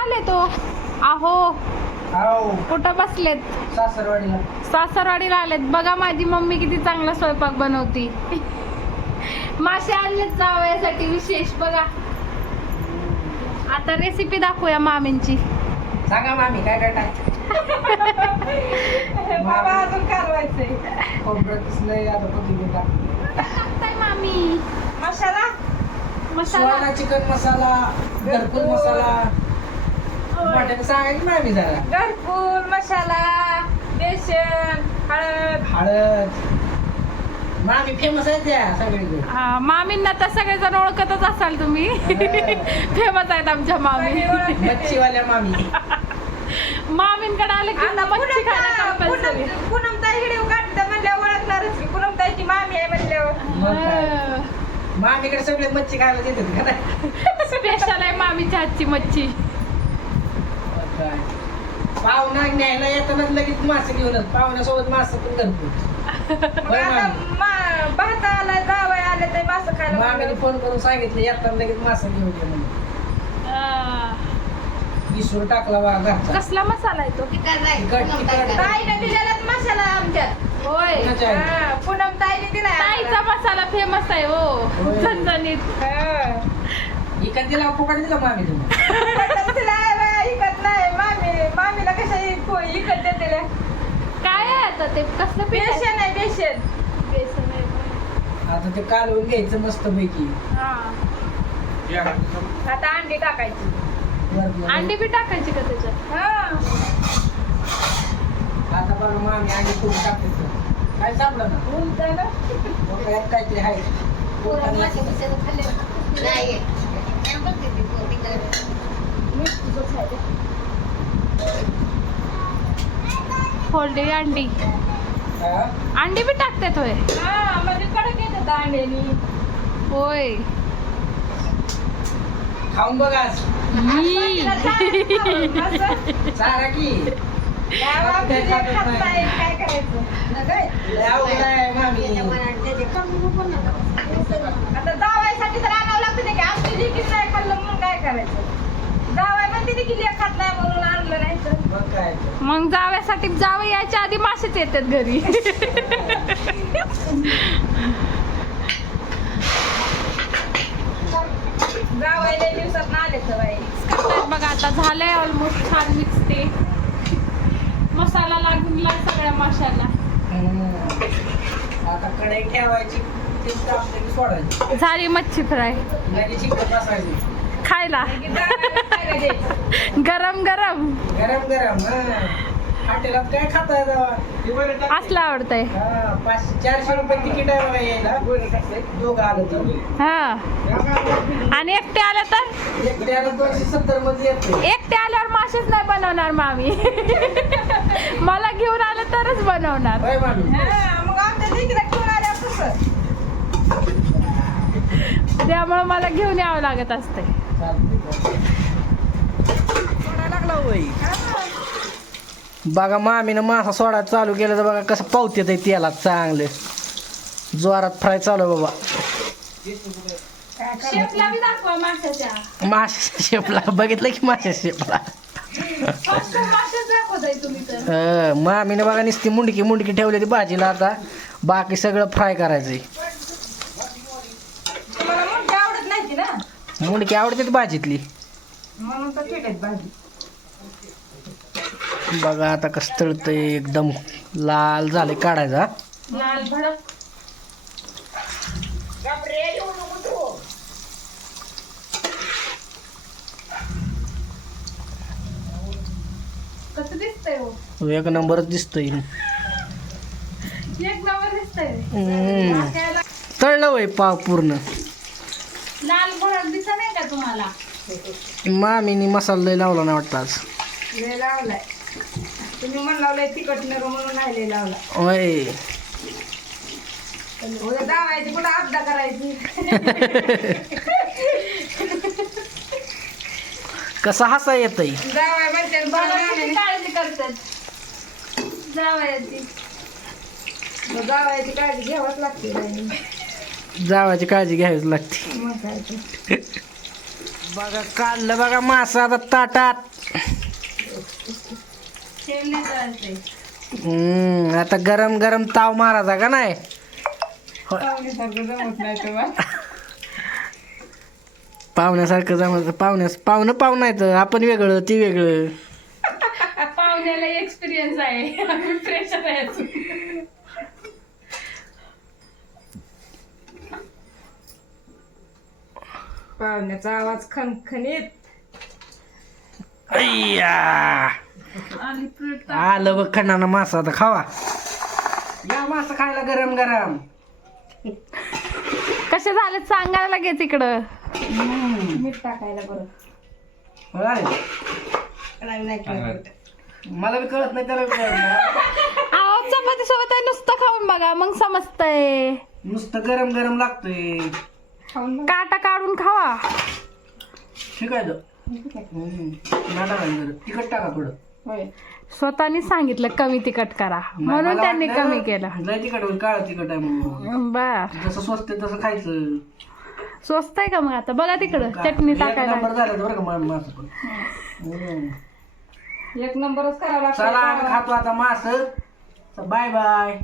आले तो? आहो. कुठं बसलेत? सासरवाडीला. सासरवाडीला आलेत. बघा माझी मम्मी किती चांगला स्वयंपाक बनवती. मासे आणलेत जावयासाठी विशेष बघा. आता रेसिपी दाखवूया मामींची. सांगा मामी काय काय बाबा अजून कालवायचंय खोबरंच नाही आता कोथिंबीर टाक टाकताय मामी? मसाला? मसाला? सुहाना चिकन मसाला घरकुल मसाला. मटण सांगायची मामी जरा. घरकुल मसाला बेसन हळद. हळद. मामी फेमस आहे त्या सगळीकडे. हा, मामींना तर सगळेजण ओळखतच असाल तुम्ही. फेमस आहेत आमच्या मामी. मच्छीवाल्या मामी. मामींकडे आले की आता मच्छी खायला compulsory. पूनम पूनम ताई काढते म्हणल्यावर ओळखणारच की पूनम ताईची मामी आहे म्हणल्यावर. मग काय? मामीकडे सगळे मच्छी खायला देतात का नाही? स्पेशल आहे मामीच्या हातची मच्छी? पाहुणा न्यायला येतानाच लगेच मासे घेऊनच पाहुण्यासोबत मासे पण घरकुल मग आता मा- भात आला जावय आले ते मासं खायला मामीने. फोन करून सांगितलं येताना लगेच मासे घेऊन ये म्हणून. आ, विसरून टाकला बा घरचा. कसला मसाला आहे तो? ताईने दिलेलाच मसाला आमच्यात होय. कोणाच्या आहे? हा, पूनम ताईने दिलाय ताईचा आम्हाला. मसाला फेमस आहे हो. होय. झणझणीत हा. इकडे दिला फुकट दिला मामी तुम्ही इकडं दिलाय बा, इकत नाही. मामी मामीला कशा इकत देते काय आहे आता ते? कसलं? बेसन आहे बेसन. बेसन आहे? आता ते कालवून घ्यायचं मस्त पैकी हा. आता अंडी टाकायची. अंडी बी टाकायची का त्याच्यात? हा. आता बघा मामी अंडी करून टाकते काय सापडलं ना? उलटं ना. मग काय काहीतरी आहे. ते. फोल्डी अंडी? अंडी बी टाकतात होय. हा म्हणजे कडक येतात अंड्यानी. होय. खाऊन बघ की. काय करायचं? मामी. आता जावायसाठी तर आणावं लागतं ते की आमची लेकीच नाही खाल्लं म्हणून काय करायचं जावाय म्हणते ती की लेक खात नाही म्हणून आणलं नाही तर मग काय तर. मग जाव्यासाठी जावं यायच्या आधी मासेच येतात घरी. बघा आता झालंय ऑलमोस्ट छान मिक्स ते. मसाला लागून लाग सगळ्या माशाला. आता कढई ठेवायची झाली मच्छी फ्राय. खायला. गरम गरम. गरम गरम हा. हॉटेलात काय खाताय जावा असलं आवडतंय. हा चारशे रुपये तिकीट आहे बघा यायला. दोघं आलं तर. हा. आणि एकटे आले तर? एकटे आलं दोनशे सत्तरमध्ये येते. एकटे आल्यावर मासेच नाही बनवणार मामी मला घेऊन आलं तरच बनवणार. हा, मग आमच्या घेऊन कसं त्यामुळे मला घेऊन यावं लागत असते बघा मामीनं मासा सोडा चालू केलं तर बघा कसं पावतेत आहे तेलात चांगलं. जोरात फ्राय चालू आहे बाबा. माशाच्या. माशा शेपला. बघितलं की माशा शेपला मामीनं बघा नुसती मुंडकी मुंडकी ठेवली ती भाजीला आता. बाकी सगळं फ्राय करायचंय. मुंडकी आवडते ती भाजीतली म्हणून तर ठीक आहे भाजी बघा आता कसं तळतंय एकदम. लाल झाले काढायचा. हो? एक नंबरच दिसतोय. तळलं वय पाव पूर्ण. लाल भडक दिसत नाही का तुम्हाला? मामीनी मसाला लावला नाही वाटतं आज. लय लावलाय. तुम्ही म्हणून लावलंय तिखट नको म्हणून नाही लय लावला. होय. उद्या दावायची कुठं अपदा करायची? कसं हसा जावाय म्हणते काळजी करतात? जावयाची. जावायची काळजी घ्यावंच लागते बाई. जावाची काळजी घ्यावीच लागते. मग काय ते. बघा काढलं बघा मासा आता ताटात. हम्म, आता गरम गरम ताव मारायचा का नाही? पाहुण्यासारखं जमत पाहुण्यास पाहुणं पाहुणं आहे तर आपण वेगळं ती वेगळं. पाहुण्याला एक्सपिरियन्स आहे प्रेशर आहे. पाहुण्याचा आवाज खणखणीत. अय्या! आलं बघ खंडानं मासा आता खावा. या मासा खायला गरम गरम. कसे झाले सांगायला लागे तिकडं मीठ टाकायला बरं. होय. मला बी कळत नाही त्याला बी कळत नाही. अहो चपाती सोबत आहे नुसतं खाऊन बघा मग समजतंय. नुसतं गरम गरम लागतंय. काटा काढून खावा. ठीक आहे हम्म. नाही. तिखट टाका थोडं. होय. स्वतःनी सांगितलं कमी तिखट करा. म्हणून मला त्यांनी वाटलं कमी केलं. लय तिखट होईल काळं तिखट आहे म्हणून. बर जसं स्वस्त आहे तसं खायचं. स्वस्त आहे का मग आता? बघा तिकडं चटणी एक टाकायला. नंबर झालं बरं का मा- मासं पण. हम्म. एक नंबरच करावं लागतं चला आम्ही खातो आता मास. Bye bye